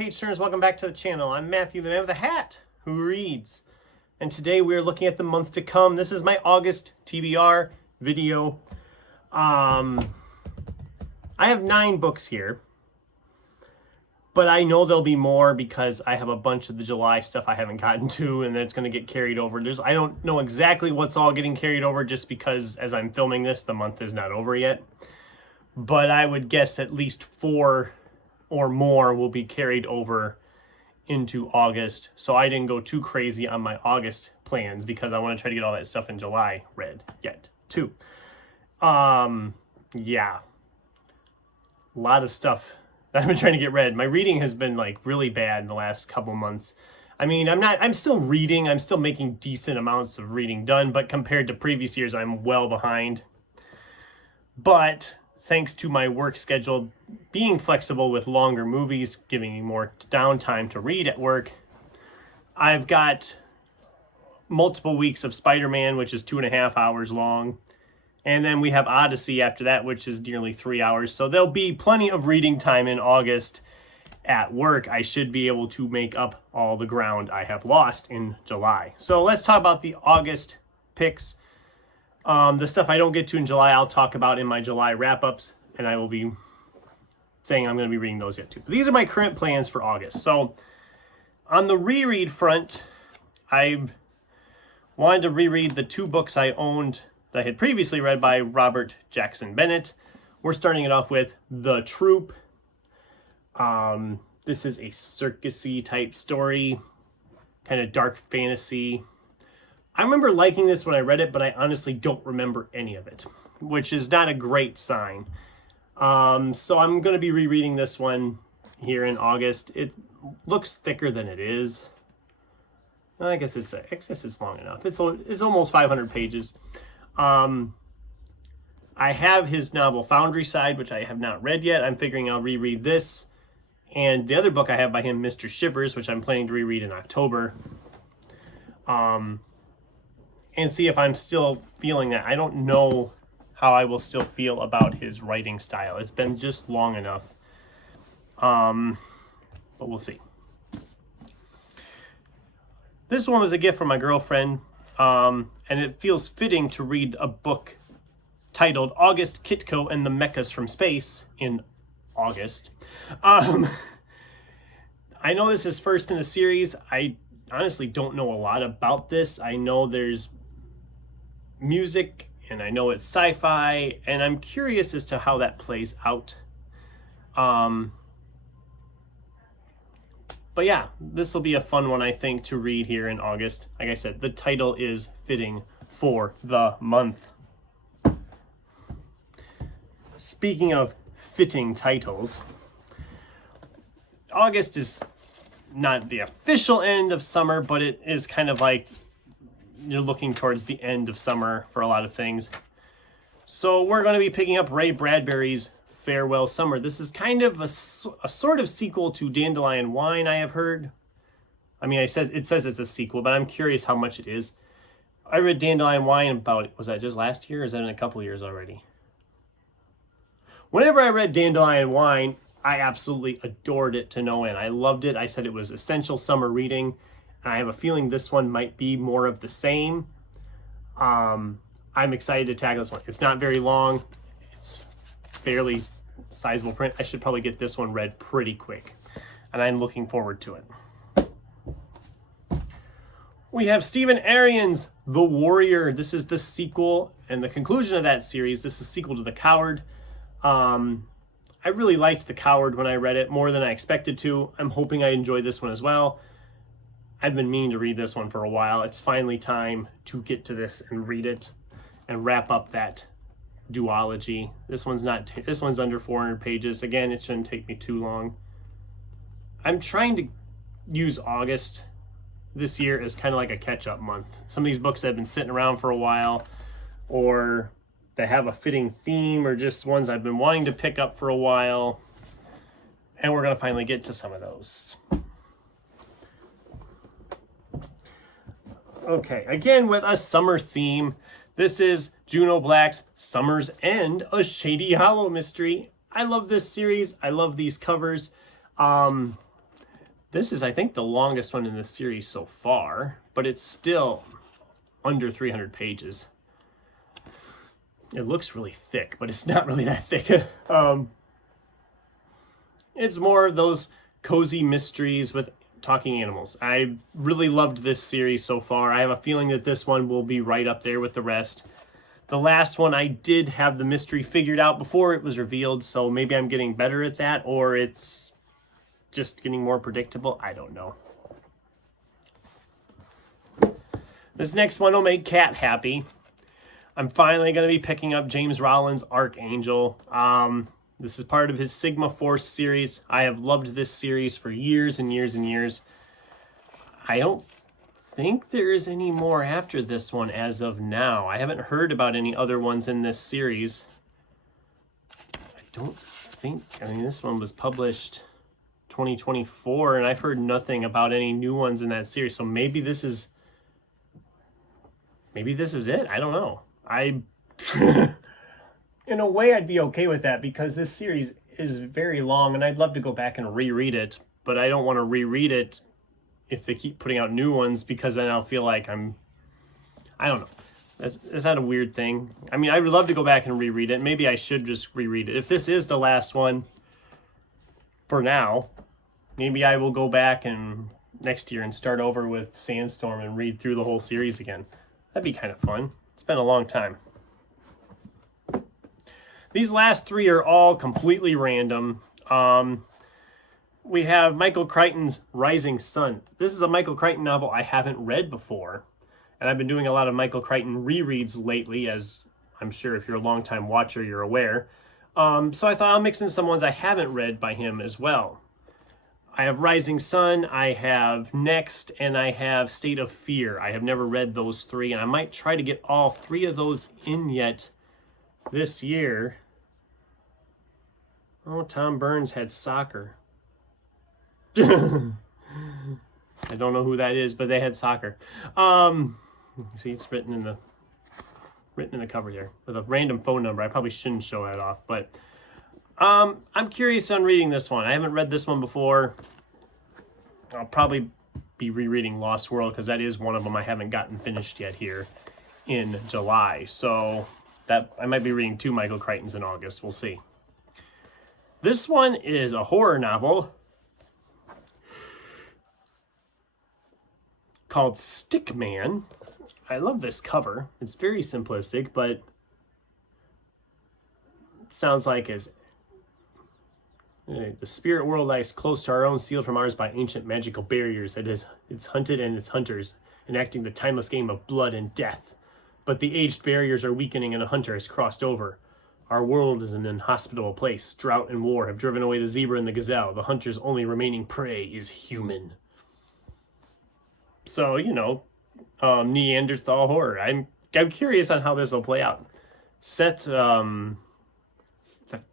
page turners, welcome back to the channel. I'm Matthew, the man with a hat who reads. And today we're looking at the month to come. This is my August TBR video. I have 9 books here, but I know there'll be more because I have a bunch of the July stuff I haven't gotten to, and then it's going to get carried over. I don't know exactly what's all getting carried over just because as I'm filming this, the month is not over yet. But I would guess at least 4 or more will be carried over into August. So I didn't go too crazy on my August plans because I want to try to get all that stuff in July read yet too. Yeah. A lot of stuff that I've been trying to get read. My reading has been like really bad in the last couple months. I mean, I'm still reading. I'm still making decent amounts of reading done, but compared to previous years, I'm well behind. But thanks to my work schedule being flexible with longer movies, giving me more downtime to read at work, I've got multiple weeks of Spider-Man, which is 2.5 hours long. And then we have Odyssey after that, which is nearly 3 hours. So there'll be plenty of reading time in August at work. I should be able to make up all the ground I have lost in July. So let's talk about the August picks. The stuff I don't get to in July, I'll talk about in my July wrap-ups, and I will be saying I'm going to be reading those yet too. But these are my current plans for August. So on the reread front, I wanted to reread the 2 books I owned that I had previously read by Robert Jackson Bennett. We're starting it off with The Troop. This is a circus-y type story, kind of dark fantasy. I remember liking this when I read it, but I honestly don't remember any of it, which is not a great sign. So I'm going to be rereading this one here in August. It looks thicker than it is. I guess it's long enough. It's almost 500 pages. I have his novel Foundry Side, which I have not read yet. I'm figuring I'll reread this. And the other book I have by him, Mr. Shivers, which I'm planning to reread in October. And see if I'm still feeling that. I don't know how I will still feel about his writing style. It's been just long enough. But we'll see. This one was a gift from my girlfriend. And it feels fitting to read a book titled August Kitco and the Mechas from Space in August. I know this is first in a series. I honestly don't know a lot about this. I know there's music and I know it's sci-fi, and I'm curious as to how that plays out. But yeah, this will be a fun one, I think, to read here in August. Like I said, the title is fitting for the month. Speaking of fitting titles, August is not the official end of summer, but it is kind of like you're looking towards the end of summer for a lot of things. So we're going to be picking up Ray Bradbury's Farewell Summer. This is kind of a sort of sequel to Dandelion Wine, I have heard. I mean, it says it's a sequel, but I'm curious how much it is. I read Dandelion Wine about, was that just last year, or is that in a couple years already? Whenever I read Dandelion Wine, I absolutely adored it to no end. I loved it. I said it was essential summer reading. And I have a feeling this one might be more of the same. I'm excited to tackle this one. It's not very long. It's fairly sizable print. I should probably get this one read pretty quick. And I'm looking forward to it. We have Stephen Arian's The Warrior. This is the sequel and the conclusion of that series. This is a sequel to The Coward. I really liked The Coward when I read it, more than I expected to. I'm hoping I enjoy this one as well. I've been meaning to read this one for a while. It's finally time to get to this and read it and wrap up that duology. This one's under 400 pages. Again, it shouldn't take me too long. I'm trying to use August this year as kind of like a catch-up month. Some of these books have been sitting around for a while, or they have a fitting theme, or just ones I've been wanting to pick up for a while. And we're going to finally get to some of those. Okay, again with a summer theme. This is Juno Black's Summer's End, a Shady Hollow mystery. I love this series. I love these covers. This is, I think, the longest one in the series so far, but it's still under 300 pages. It looks really thick, but it's not really that thick. It's more of those cozy mysteries with talking animals. I really loved this series so far. I have a feeling that this one will be right up there with the rest. The last one, I did have the mystery figured out before it was revealed, so maybe I'm getting better at that, or it's just getting more predictable. I don't know. This next one will make Kat happy. I'm finally going to be picking up James Rowland's Archangel. This is part of his Sigma Force series. I have loved this series for years and years and years. I don't think there is any more after this one as of now. I haven't heard about any other ones in this series. I don't think, I mean, this one was published 2024, and I've heard nothing about any new ones in that series. So maybe this is it. I don't know. In a way, I'd be okay with that because this series is very long, and I'd love to go back and reread it, but I don't want to reread it if they keep putting out new ones, because then I'll feel like I don't know. Is that a weird thing? I mean, I would love to go back and reread it. Maybe I should just reread it. If this is the last one for now, maybe I will go back and next year and start over with Sandstorm and read through the whole series again. That'd be kind of fun. It's been a long time. These last three are all completely random. We have Michael Crichton's Rising Sun. This is a Michael Crichton novel I haven't read before, and I've been doing a lot of Michael Crichton rereads lately, as I'm sure if you're a longtime watcher, you're aware. So I thought I'll mix in some ones I haven't read by him as well. I have Rising Sun, I have Next, and I have State of Fear. I have never read those three, and I might try to get all three of those in yet this year. Oh, Tom Burns had soccer. I don't know who that is, but they had soccer. See, it's written in the cover there with a random phone number. I probably shouldn't show that off, but I'm curious on reading this one. I haven't read this one before. I'll probably be rereading Lost World because that is one of them I haven't gotten finished yet here in July. So that I might be reading two Michael Crichtons in August. We'll see. This one is a horror novel called Stickman. I love this cover. It's very simplistic, but it sounds like the spirit world lies close to our own, sealed from ours by ancient magical barriers. It's hunted and its hunters, enacting the timeless game of blood and death. But the aged barriers are weakening and a hunter has crossed over. Our world is an inhospitable place. Drought and war have driven away the zebra and the gazelle. The hunter's only remaining prey is human. So, Neanderthal horror. I'm curious on how this will play out. Seth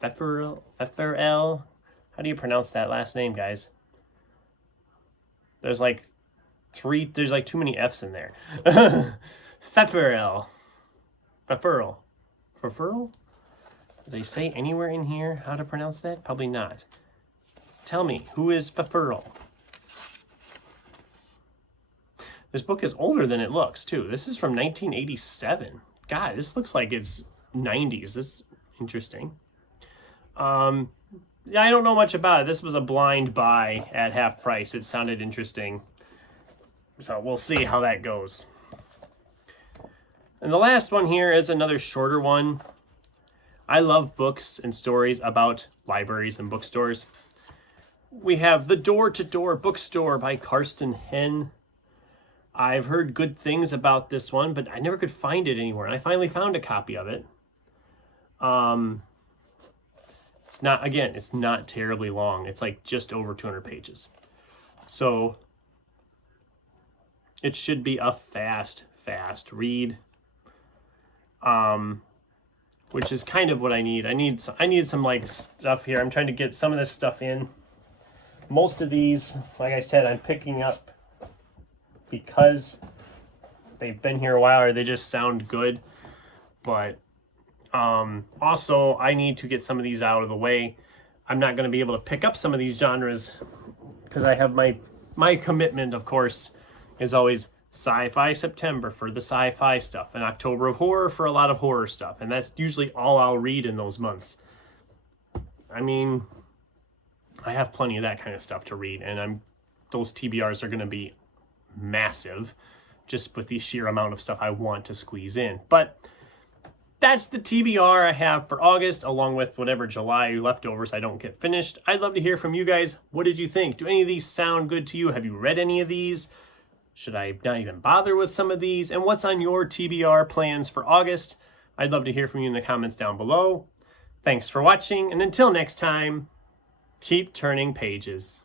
Fefferel. How do you pronounce that last name, guys? There's like too many F's in there. Fefferel. Did they say anywhere in here how to pronounce that? Probably not. Tell me, who is Fefferel? This book is older than it looks, too. This is from 1987. God, this looks like it's 90s. This is interesting. I don't know much about it. This was a blind buy at half price. It sounded interesting. So we'll see how that goes. And the last one here is another shorter one. I love books and stories about libraries and bookstores. We have The Door-to-Door Bookstore by Karsten Henn. I've heard good things about this one, but I never could find it anywhere. And I finally found a copy of it. It's not terribly long. It's like just over 200 pages. So it should be a fast read. Which is kind of what I need. I need some like stuff here. I'm trying to get some of this stuff in. Most of these, like I said, I'm picking up because they've been here a while or they just sound good. But also, I need to get some of these out of the way. I'm not going to be able to pick up some of these genres because I have my commitment, of course, is always sci-fi September for the sci-fi stuff, and October of horror for a lot of horror stuff, and that's usually all I'll read in those months. I mean, I have plenty of that kind of stuff to read, and those TBRs are going to be massive just with the sheer amount of stuff I want to squeeze in. But that's the TBR I have for August, along with whatever July leftovers I don't get finished. I'd love to hear from you guys. What did you think? Do any of these sound good to you? Have you read any of these? Should I not even bother with some of these? And what's on your TBR plans for August? I'd love to hear from you in the comments down below. Thanks for watching, and until next time, keep turning pages.